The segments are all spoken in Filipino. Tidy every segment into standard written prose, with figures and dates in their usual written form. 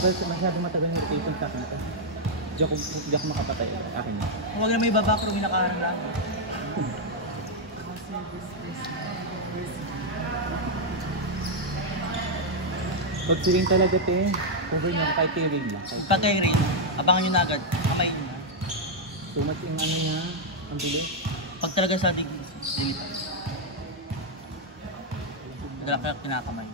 masyadong matagal yung rotation sa akin ito. Di ako makapatay. Akin na. Huwag na may baback room, nakaharang lang. Pag siring talaga te, cover niya kahit ring lang. Pagka yung rain, abangan nyo na agad, kamay nyo na. So much yung ano niya, ang bilis. Pag talaga sa dilitan. Madalang kaya kinakamay.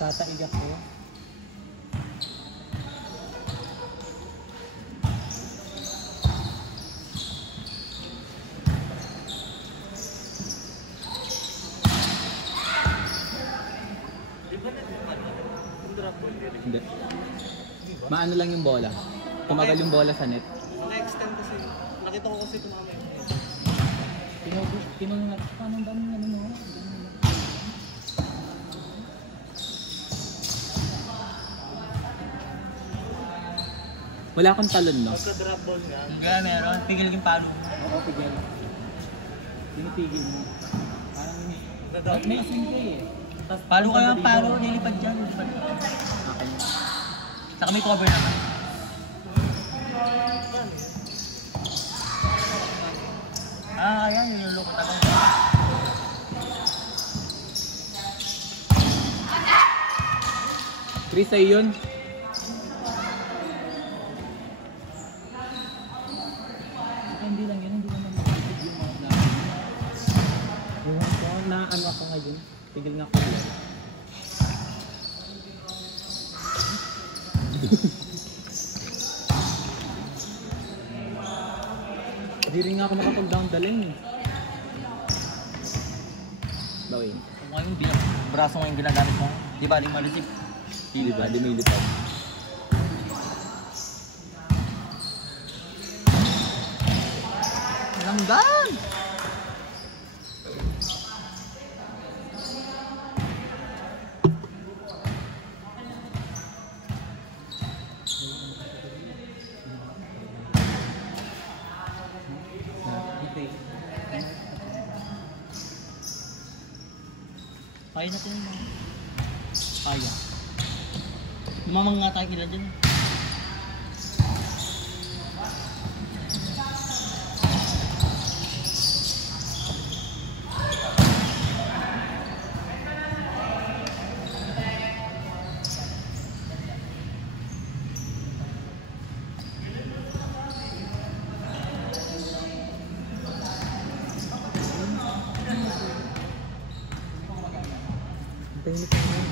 Tataiyak ko. Hindi. Maano lang yung bola. Tumagal yung bola sa net. Next time kasi, nakita ko kasi tumama yun. Paano ang dami ano no? Wala akong talon no? Pagka-drop ball nga. Kaya meron, pigil yung palo. Oo, pigil. Pinipigil mo. Parang may asin ka eh. Palo kayo ang palo, nilipad dyan. Akin. Saka may cover naman. Ayan, yung loko talaga. Chris, sa'yo yun? Hindi lang yun, hindi naman makikip yung mga vlog. Ewan ko, na ano ako ngayon. Tigil nga ako. Hindi rin nga ako makapag-down the lane. Bawin. Kung ngayon, braso ngayon ginagamit mo, di ba aling ma-receive? Di ba? Di may lipad. Langgan! Kaya natin yung mga. Kaya. Lumamang nga tayo kila dyan. Tahimik naman.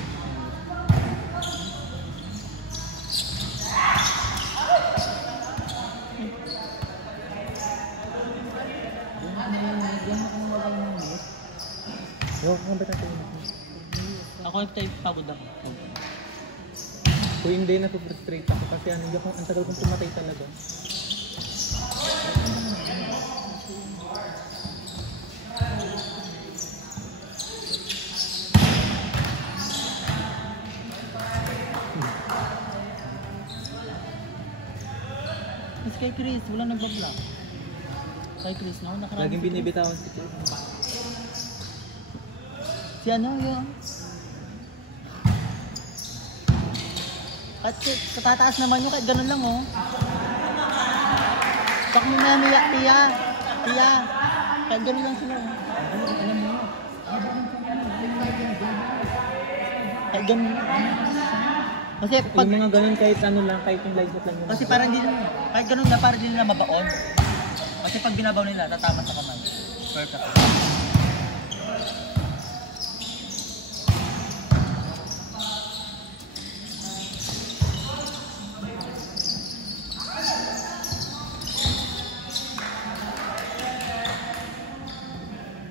Ako nag-type pagod ako. Kung hindi, napufrustrate ako kasi ano, ang tagal kong pumatay talaga. Mas kay Chris, wala nagbablock. Kay Chris, no? Nakarami. Laging binibitawan si Chris. Si ano yung... At sa tataas naman yun, kahit ganun lang oh. Bak mo na miyak, tiya. Tiya. Kahit ganun lang sila oh. Alam mo, Kahit ganun. Kasi pag... yung mga ganun kahit ano lang, kahit yung live shot lang yung Kasi parang hindi kahit ganun na parang hindi nila mabaon. Kasi pag binabaw nila, tatama sa kamay. Perfect.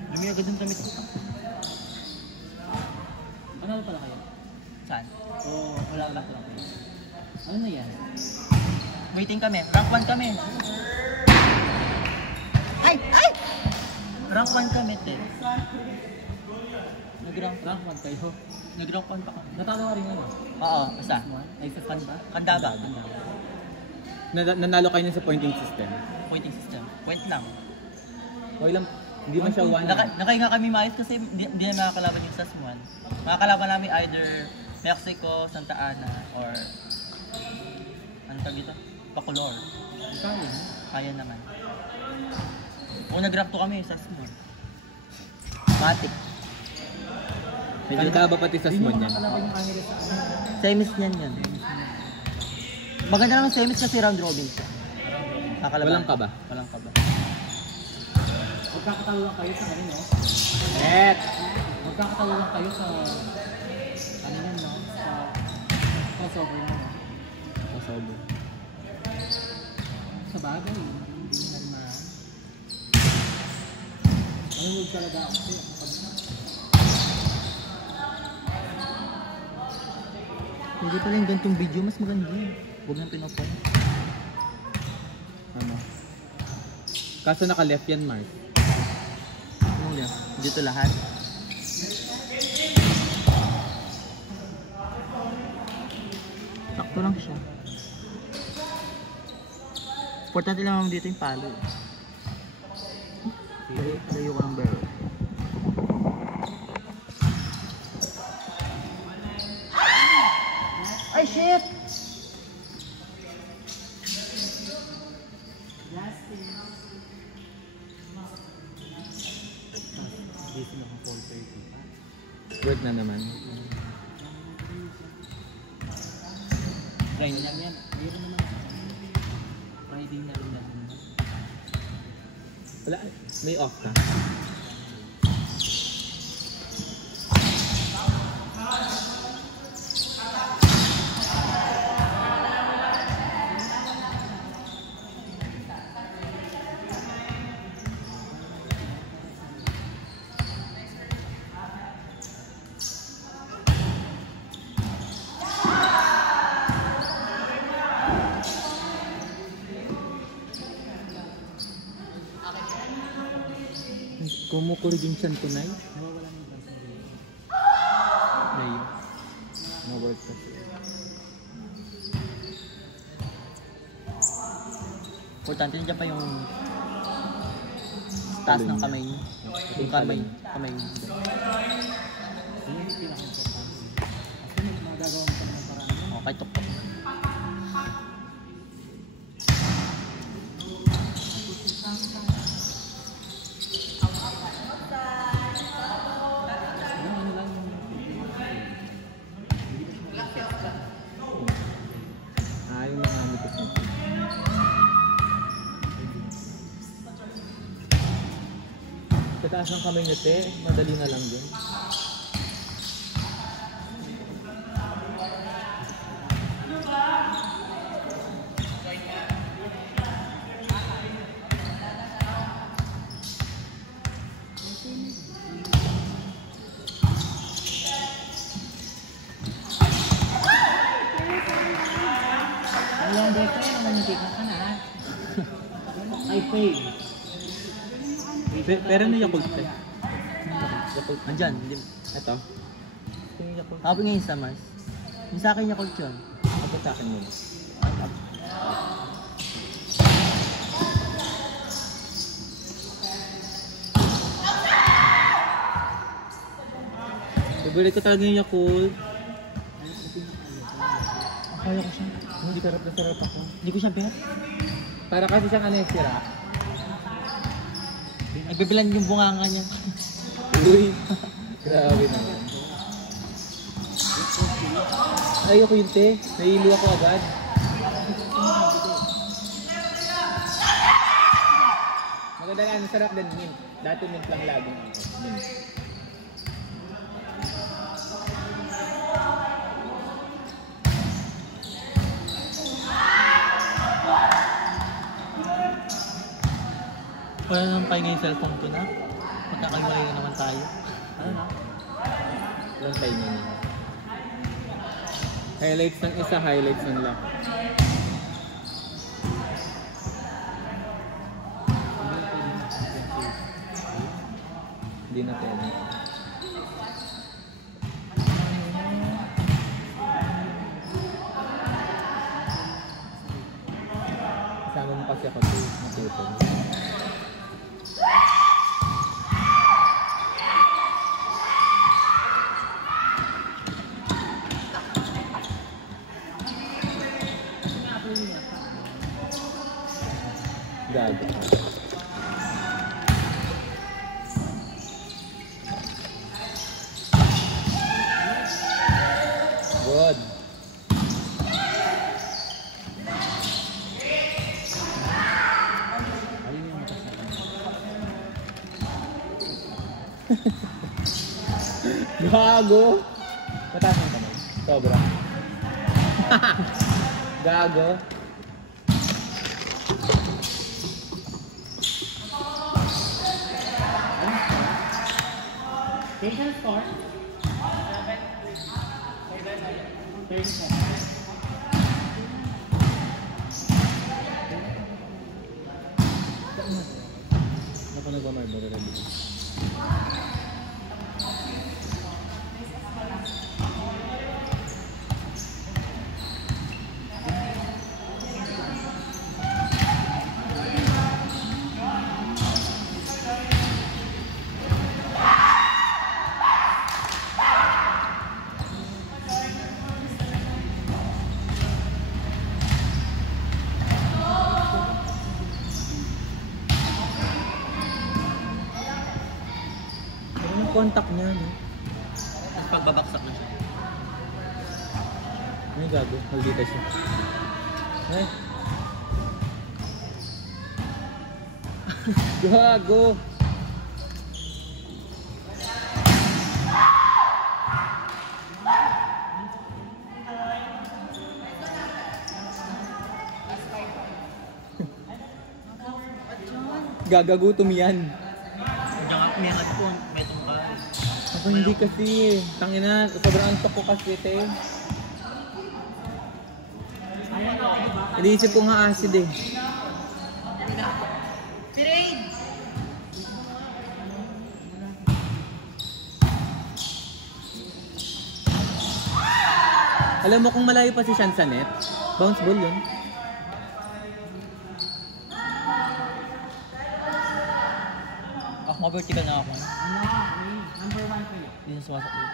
Lumi agad yung damit ko. Ano pala kayo? Saan? Oo, wala lang. Ano na yan? Waiting kami. Rank 1 kami. Ay! Ay! Rank 1 kami, te. Nag-rank 1 kayo? Nag-rank 1 pa kami. Natalo ka rin ano? Oo, basta. Ay, sa fan ba? Kanda ba? Kanda. Nanalo kayo sa pointing system. Pointing system. Point lang. Okay lang. Hindi man siya 1. Nakahinga kami maayos kasi hindi na nakakalaban yung SAS1. Makakalaban namin either Mexico, Santa Ana, or ano tawag dito? Bacolor. Kaya naman. Kung nag-draft kami, SAS1. Matik. Kanta ba pati sa Smon yan? Semis niyan yan. Maganda naman semis kasi round robin siya. Walang ka ba? Walang ka ba? Magkakatalo lang kayo sa ano, no? Net! Magkakatalo lang kayo sa ano yun, no? Sa crossover mo. Crossover. Sa bagay, hindi na rin marami. Nanonood talaga ako sa'yo. Hindi pala yung ganitong video, mas maganda yun. Huwag nang pinapoint. Ano? Kaso naka-left yan, Mark. Anong left? Dito lahat. Sakto lang siya. Importante lang naman dito yung palo. Layo ko ng barrel. Ay, shit! Work na naman. Grind lang yan. Mayroon naman. Friday na rin natin. Wala, may off ka. Kumukulig yung chan tunay. Nawawala ng braso. May no-work kasi. Importante dyan pa yung taas ng kamay niyo. Yung kamay niyo. Yun yung pinaka-importante. Kasi may magagawa mo pa ng paraan. Okay, tok-tok. Yung mga mitos nito. Sa taas ng kamay nyo, te, madali na lang din. Ayan, dito yung nanintik na ka na. I paid. Pero ano Yakult, te? Yakult. Andyan. Ito. Yung Yakult. Habi ngayon sa mas. Yung sa akin Yakult yun. Ako sa akin mo. Favorite ko talaga yung Yakult. Kaya ko siya. Hindi sarap na sarap ako. Hindi ko siya bet. Para kasi siyang ano yung sira. Nagbibilan yung bunganga niya. Uy! Grabe naman. Ayoko yun, te. Nahihilo ako agad. Maganda lang, sarap din mint. Dati mint lang lagi ako. Mint. Wala naman pahinga yung cellphone ko na. Magkakaiwalay na naman tayo. Ano na? Walang tayo niya niya. Highlights ng isa, highlights ng lahat. Hindi na tayo. Kasama mo kasi ako sa matutong. Gago. Good. Gago. Mataas ang kamay. Sobra. Gago. Take the score. 37. Napanood ba may ready? Contact niya, no? Pagbabaksak na siya. Ano yung gago? Maldita siya. Ay! Gago! Gagagutom yan. Umiangat po, may tungka. Ako hindi kasi eh. Tangina, sobrang antok ko kasi te. Iniisip ko nga acid eh. Alam mo kung malayo pa si Sean sa net, bounce ball yun. Ako vertical na ako. Number 1 for you. Hindi na sumasakit.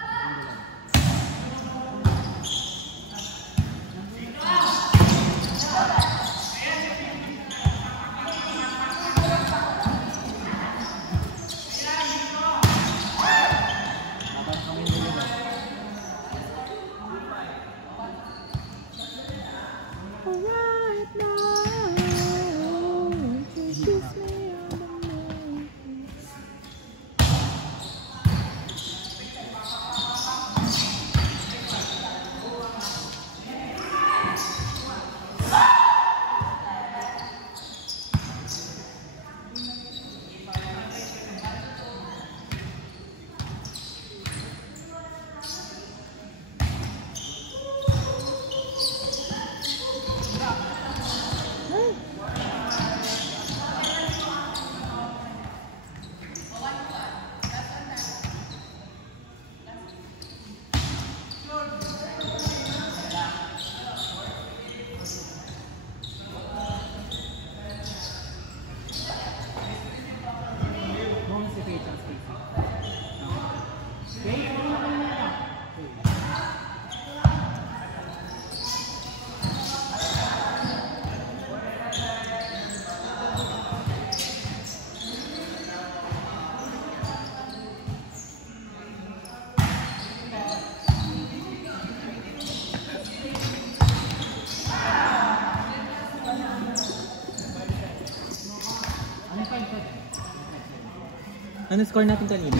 Ano score natin kanina?